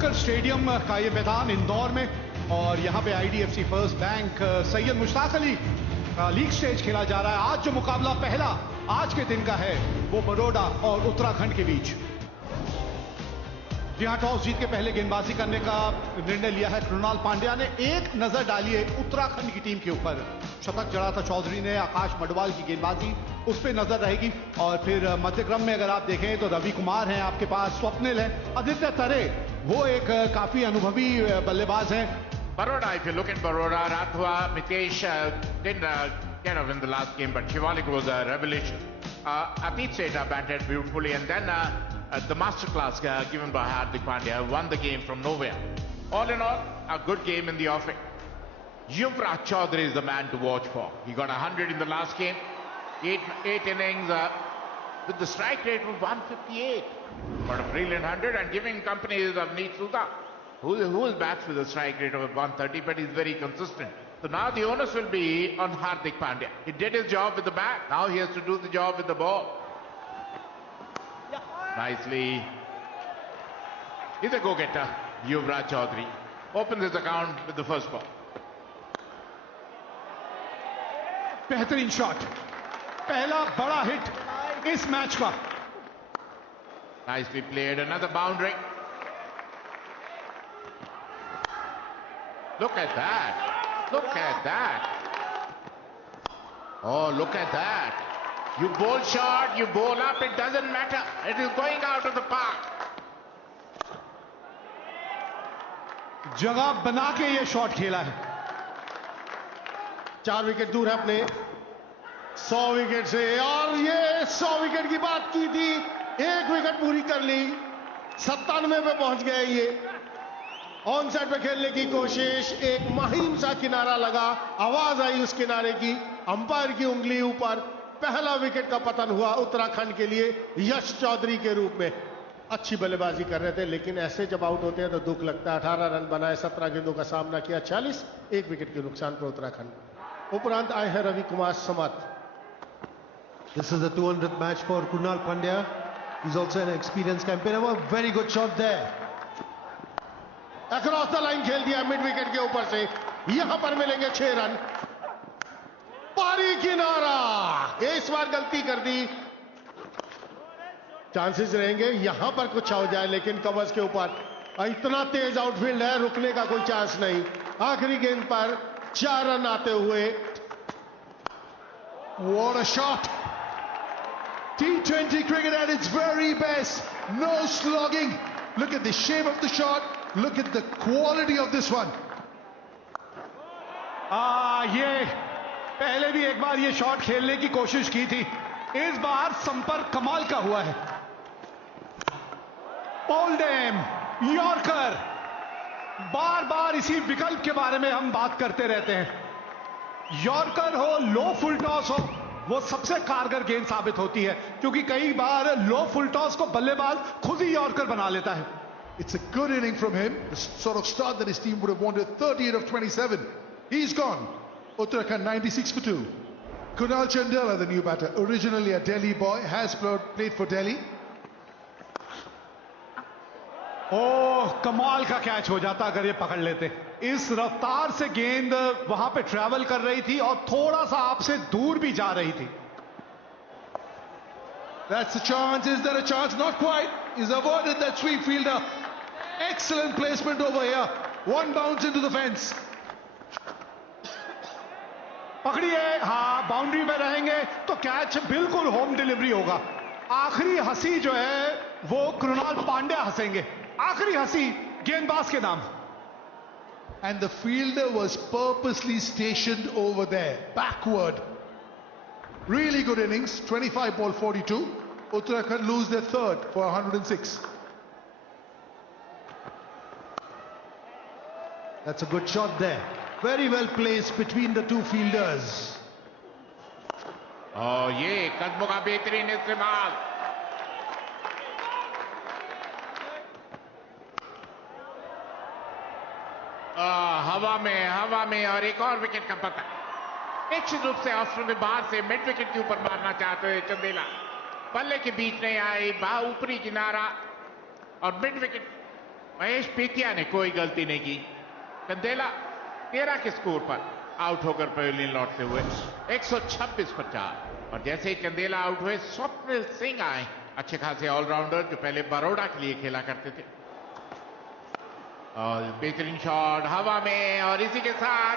Holkar stadium का ये मैदान इंदौर में, और यहाँ पे IDFC first bank Syed Mushtaq Ali league stage खेला जा रहा है। आज जो मुकाबला पहला आज के दिन का है वो बड़ौदा और उत्तराखंड के बीच। जी हाँ, टॉस जीत के पहले गेंदबाजी करने का निर्णय लिया है कृणाल पांड्या ने। एक नजर डालिए उत्तराखंड की टीम के ऊपर, शतक जड़ा था चौधरी ने, आकाश मडवाल की गेंदबाजी उस पर नजर रहेगी। और फिर मध्यक्रम में अगर आप देखें तो रवि कुमार हैं आपके पास, स्वप्निल है, आदित्य तरे वो एक काफी अनुभवी बल्लेबाज हैं। Baroda, if you look at Baroda, Rathwa, Mitesh didn't get up in the last game, but Shivalik was a revelation. Atit Seta batted beautifully, and then the masterclass given by Hardik Pandya won the game from nowhere. All in all, a good game in the offing. Yuvraj Chaudhary is the man to watch for. He got 100 in the last game, eight innings with the strike rate of 158. But a brilliant 100, and giving company is Avneet Sudha, who is bats with a strike rate of 130, but he's very consistent. So now the onus will be on Hardik Pandya. He did his job with the bat. Now he has to do the job with the ball. Nicely. He's a go-getter. Yuvraj Chaudhary opens his account with the first ball. बेहतरीन shot, पहला बड़ा hit इस match का। Nicely played. Another boundary. Look at that. Look at that. Oh, look at that. You bowl short, you bowl up, it doesn't matter. It is going out of the park. जगह बना के ये shot खेला है। 4 wicket दूर है अपने 100 wicket से, और ये 100 विकेट की बात की थी, 1 विकेट पूरी कर ली, 97 पे पहुंच गए। ये ऑन साइड पे खेलने की कोशिश, एक महीम सा किनारा लगा, आवाज आई उस किनारे की, अंपायर की उंगली ऊपर, पहला विकेट का पतन हुआ उत्तराखंड के लिए यश चौधरी के रूप में। अच्छी बल्लेबाजी कर रहे थे, लेकिन ऐसे जब आउट होते हैं तो दुख लगता है। 18 रन बनाए, 17 गेंदों का सामना किया, 40, 1 विकेट के नुकसान पर उत्तराखंड। उपरांत आए हैं रवि कुमार समत। This is the 200th match for Krunal Pandya. He's also an experienced campaigner. A very good shot there. Across the line खेल दिया मिड विकेट के ऊपर से, यहां पर मिलेंगे 6 रन। पारी किनारा, इस बार गलती कर दी, चांसेस रहेंगे यहां पर कुछ हो जाए, लेकिन कवर्स के ऊपर इतना तेज आउटफील्ड है, रुकने का कोई चांस नहीं। आखिरी गेंद पर 4 रन आते हुए। What a shot! T20 cricket at its very best. No slogging. Look at the shape of the shot. Look at the quality of this one. ये पहले भी एक बार ये शॉट खेलने की कोशिश की थी, इस बार संपर्क कमाल का हुआ है। ओल्डेम यॉर्कर, बार बार इसी विकल्प के बारे में हम बात करते रहते हैं। यॉर्कर हो, लो फुल टॉस हो, वो सबसे कारगर गेंद साबित होती है, क्योंकि कई बार लो फुल टॉस को बल्लेबाज खुद ही यॉर्कर बना लेता है। It's a good inning from him, the sort of start that his team would have wanted. 38 of 27. He's gone. Uttarakhand 96 for 2. Kunal Chandela, the new batter, originally a Delhi boy, has played for Delhi. ओह, कमाल का catch हो जाता अगर ये पकड़ लेते। इस रफ्तार से गेंद वहां पे ट्रैवल कर रही थी और थोड़ा सा आपसे दूर भी जा रही थी। That's a chance. Is there a chance? Not quite. He's avoided that sweep fielder. Excellent placement over here. One bounce into the fence. पकड़िए, हाँ, बाउंड्री में रहेंगे तो कैच बिल्कुल होम डिलीवरी होगा। आखिरी हंसी जो है वो कृणाल पांड्या हंसेंगे, आखिरी हंसी गेंदबाज के नाम। And the fielder was purposely stationed over there, backward. Really good innings. 25 ball 42. Uttarakhand lose their third for 106. That's a good shot there. Very well placed between the two fielders. Oh, ये कदमों का बेहतरीन इस्तेमाल। हवा में और एक और विकेट का पता। निश्चित रूप से ऑस्ट्रेलिया में बाहर से मिड विकेट के ऊपर मारना चाहते हुए चंदेला, बल्ले के बीच नहीं आई, ऊपरी किनारा और मिड विकेट महेश पीतिया ने कोई गलती नहीं की। कंदेला 13 के स्कोर पर आउट होकर पवेलियन लौटते हुए 126 पर 4। और जैसे ही कंदेला आउट हुए स्वप्निल सिंह आए, अच्छे खासे ऑलराउंडर जो पहले बड़ौदा के लिए खेला करते थे। और बेहतरीन शॉट हवा में, और इसी के साथ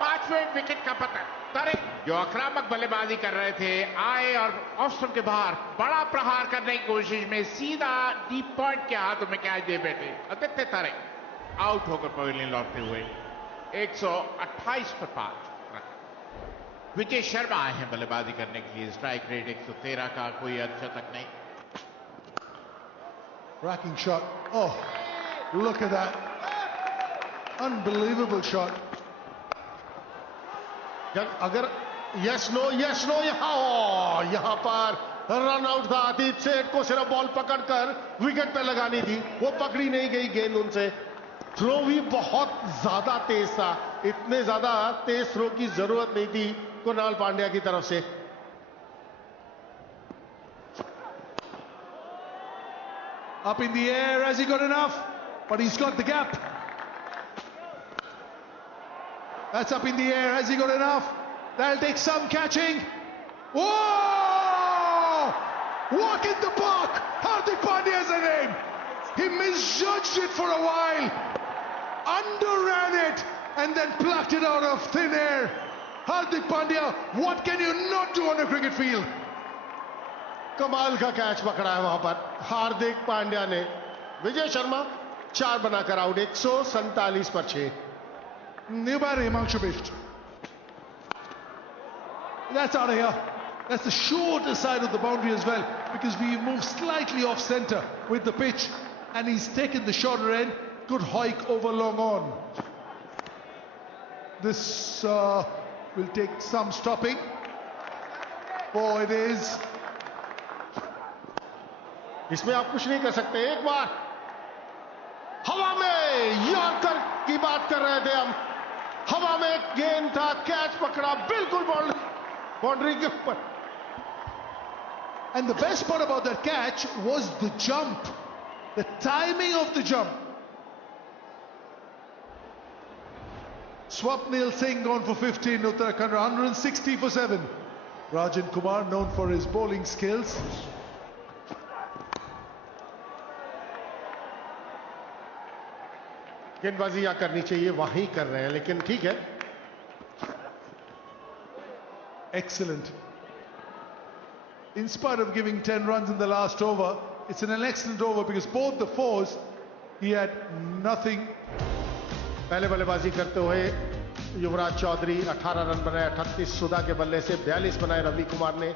5वें विकेट का पतन। तारिक जो आक्रामक बल्लेबाजी कर रहे थे आए और ऑफ स्टंप के बाहर बड़ा प्रहार करने की कोशिश में सीधा डीप पॉइंट के हाथों में कैच दे बैठे आदित्य तारिक आउट होकर पवेलियन लौटते हुए 128 पर 5। विजय शर्मा आए हैं बल्लेबाजी करने के लिए। स्ट्राइक रेट 113 का, कोई अर्धशतक नहीं। Racking shot. Oh, look at that. Unbelievable shot. अगर यस नो यहां पर रन आउट था। आदित्य सेठ को सिर्फ बॉल पकड़कर विकेट पे लगानी थी, वो पकड़ी नहीं गई गेंद उनसे। थ्रो भी बहुत ज्यादा तेज था, इतने ज्यादा तेज थ्रो की जरूरत नहीं थी कुणाल पांड्या की तरफ से। Up in the air, has he got enough? But he's got the gap. That's up in the air, has he got enough? That'll take some catching. Whoa! Walk in the park! Hardik Pandya is a name. He misjudged it for a while, underran it, and then plucked it out of thin air. Hardik Pandya, what can you not do on a cricket field? कमाल का catch पकड़ा है वहां पर हार्दिक पांड्या ने। विजय शर्मा 4 बनाकर out, 147 पर 6। New batter, Himanshu Bisht. That's out of here. That's the shorter side of the boundary as well, because we moved slightly off centre with the pitch, and he's taken the shorter end. Good hike over long on. This will take some stopping. Oh, it is. इसमें आप कुछ नहीं कर सकते। एक बार हवा में yorker की बात कर रहे थे हम। हवा में गेंद था, कैच पकड़ा बिल्कुल बाउंड्री के ऊपर। And the best part about that catch was the jump, the timing of the jump. Swapnil Singh gone for 15, Uttarakhand 160 for 7. Rajan Kumar known for his bowling skills. गेंदबाजी या करनी चाहिए, वहीं कर रहे हैं, लेकिन ठीक है। Excellent. In spite of giving 10 runs in the last over, it's an excellent over because both the fours, he had nothing. पहले बल्लेबाजी करते हुए युवराज चौधरी 18 रन बनाए, 38 सुधा के बल्ले से 42 बनाए रवि कुमार ने।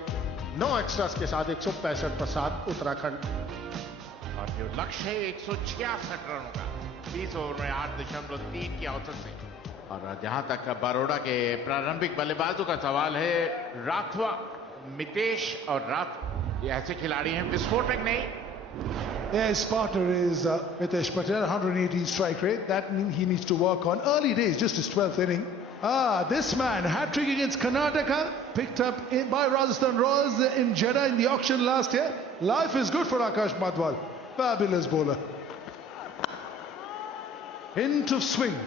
9 एक्स्ट्रास के साथ 165 पर 7 उत्तराखंड। और जो लक्ष्य है 166 रनों का 20 ओवर में 8.3 की औसत से। और जहां तक बड़ौदा के प्रारंभिक बल्लेबाजों का सवाल है, राठवा, मितेश और रात ये ऐसे खिलाड़ी हैं विस्फोटक नहीं। Yeah, his partner is Mitesh Patel, 180 strike rate. That he needs to work on. Early days, just his 12th inning. This man, hat-trick against Karnataka, picked up by Rajasthan Royals in Jeddah in the auction last year. Life is good for Akash Madhwal. Fabulous bowler. Hint of swing.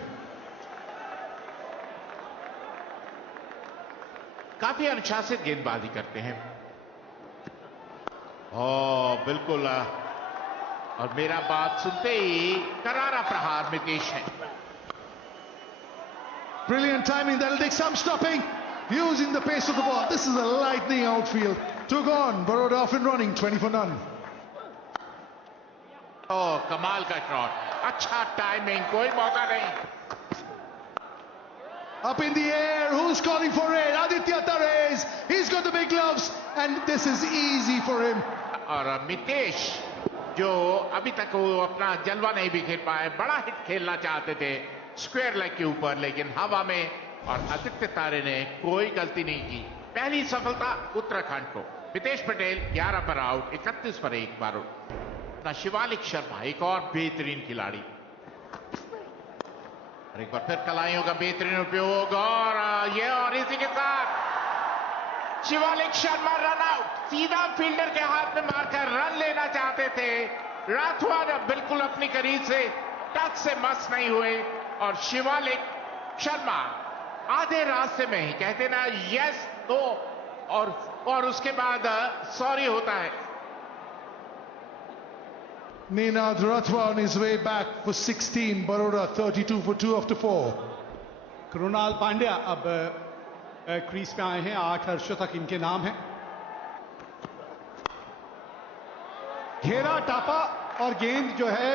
काफी अनुशासित गेंदबाजी करते हैं। बिल्कुल, और मेरा बात सुनते ही करारा प्रहार मितेश है। Brilliant timing, that'll take some stopping. Using the pace of the ball. This is a lightning outfield. Took on, Baroda off and running, 20 for none. कमाल का शॉट, अच्छा टाइमिंग, कोई मौका नहीं। Up in the air, who's calling for it? Aditya Tares. He's got the big gloves, and this is easy for him. और मितेश जो अभी तक वो अपना जलवा नहीं बिखेर पाए, बड़ा हिट खेलना चाहते थे स्क्वायर लेग के ऊपर, लेकिन हवा में, और आदित्य तारे ने कोई गलती नहीं की। पहली सफलता उत्तराखंड को। मितेश पटेल 11 पर आउट, 31 पर 1 बार आउट। शिवालिक शर्मा एक और बेहतरीन खिलाड़ी, और एक बार फिर कलाइयों का बेहतरीन उपयोग, और इसी के साथ शिवालिक शर्मा रन आउट। सीधा फील्डर के हाथ में मारकर रन लेना चाहते थे। राठवा ने बिल्कुल अपनी करीब से टच से मस नहीं हुए और शिवालिक शर्मा आधे रास्ते में ही कहते ना यस नो और उसके बाद सॉरी होता है. Ninad Ratwa on his way back for 16. Baroda 32 for 2 after 4. Krunal Pandya अब क्रीज पे आए हैं. 8 अर्धशतक इनके नाम है. घेरा टापा और गेंद जो है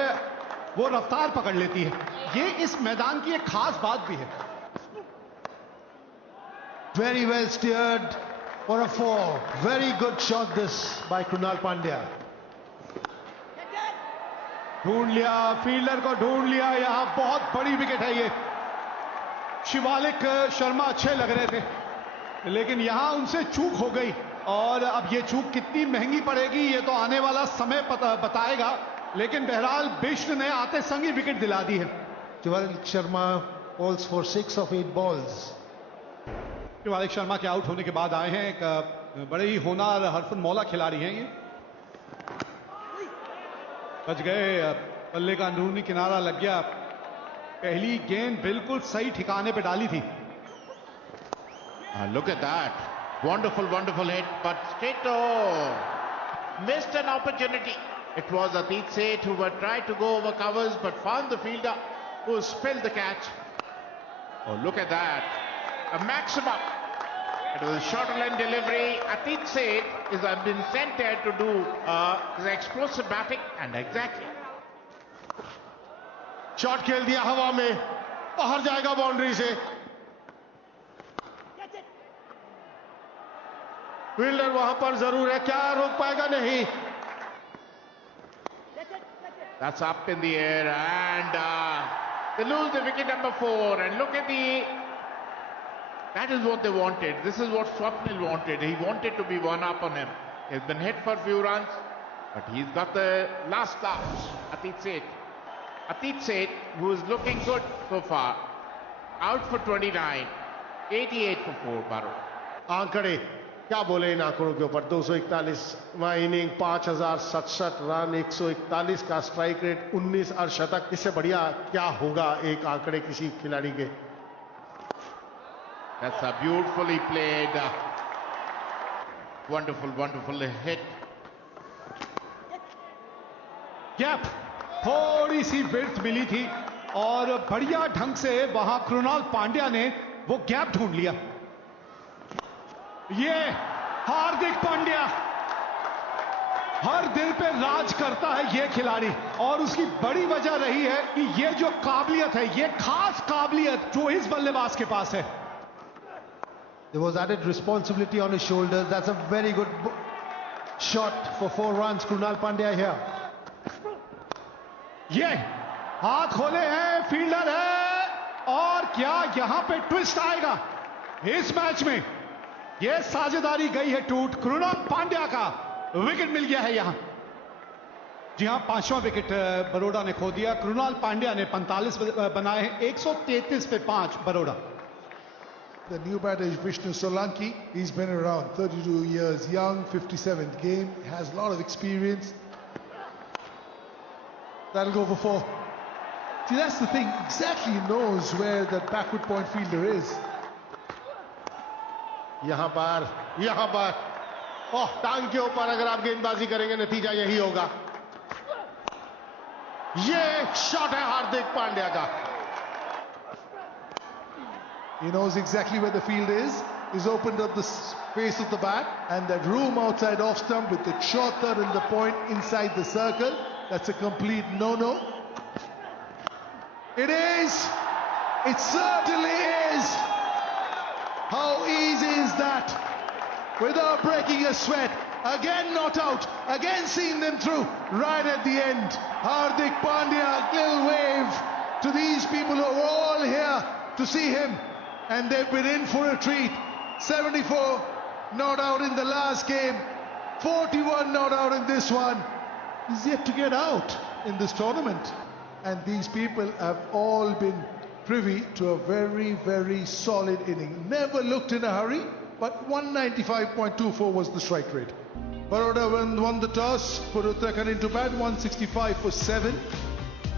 वो रफ्तार पकड़ लेती है. ये इस मैदान की एक खास बात भी है. Very well steered for a 4. Very good shot this by Krunal Pandya. ढूंढ लिया, फील्डर को ढूंढ लिया. यहां बहुत बड़ी विकेट है ये. शिवालिक शर्मा अच्छे लग रहे थे लेकिन यहां उनसे चूक हो गई और अब ये चूक कितनी महंगी पड़ेगी ये तो आने वाला समय बताएगा. लेकिन बहरहाल बिश्न ने आते संग ही विकेट दिला दी है. Shivalik Sharma bowls for 6 of 8 balls. Shivalik Sharma के आउट होने के बाद आए हैं. एक बड़े ही होनहार हरफन मौला खिलाड़ी हैं ये. बच गए. बल्ले का अंदरूनी किनारा लग गया. पहली गेंद बिल्कुल सही ठिकाने पे डाली थी. Look at that. Wonderful hit, but straight missed an opportunity. It was Atit Seth who tried to go over covers but found the fielder who spilled the catch. Oh, look at that. A maximum. It was a shorter line delivery. Atit Seth has been sent there to do his explosive batting and exactly. Shot खेल दिया हवा में, बाहर जाएगा boundary से. Fielder वहां पर जरूर है, क्या रोक पाएगा? नहीं. That's up in the air and they lose the wicket number 4 and look at that is what they wanted. This is what Swapnil wanted. He wanted to be one up on him. He's been hit for a few runs but he's got the last laugh. Atit Seth who is looking good so far, out for 29, 88 for 4 Baroda. आंकड़े क्या बोले इन आंकड़ों के ऊपर. 241वां inning, 5067 run, 141 का strike rate, 19 अर्धशतक. इससे बढ़िया क्या होगा एक आंकड़े किसी खिलाड़ी के. That's a beautifully played, wonderful hit. Gap, थोड़ी सी विड्थ मिली थी और बढ़िया ढंग से वहां कृणाल पांड्या ने वो गैप ढूंढ लिया. ये हार्दिक पांड्या हर दिल पे राज करता है ये खिलाड़ी और उसकी बड़ी वजह रही है कि ये जो काबिलियत है, ये खास काबिलियत जो इस बल्लेबाज के पास है. There was added responsibility on his shoulders. That's a very good shot for 4 runs. Krunal Pandya here. ये हाथ खोले हैं, फील्डर है और क्या यहां पे ट्विस्ट आएगा इस मैच में. ये साझेदारी गई है टूट. कृणाल पांड्या का विकेट मिल गया है यहां. जी हां, 5वां विकेट बरोड़ा ने खो दिया. कृणाल पांड्या ने 45 बनाए हैं. 133 पे 5 Baroda. The new batter is Vishnu Solanki. He's been around 32 years, young, 57th game, has a lot of experience. That'll go for 4. See, that's the thing, exactly knows where that backward point fielder is. यहां पर ओह, टांग के ऊपर अगर आप गेंदबाजी करेंगे नतीजा यही होगा. ये शॉट है हार्दिक पांड्या का. He knows exactly where the field is. He's opened up the space of the bat and that room outside off stump with the short third and the point inside the circle. That's a complete no-no. It is. It certainly is. How easy is that? Without breaking a sweat. Again not out. Again seeing them through. Right at the end. Hardik Pandya, little wave to these people who are all here to see him. And they've been in for a treat. 74 not out in the last game. 41 not out in this one. He's yet to get out in this tournament. And these people have all been privy to a very, very solid inning. Never looked in a hurry, but 195.24 was the strike rate. Baroda won the toss, put Uttarakhand into bat, 165 for 7.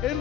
In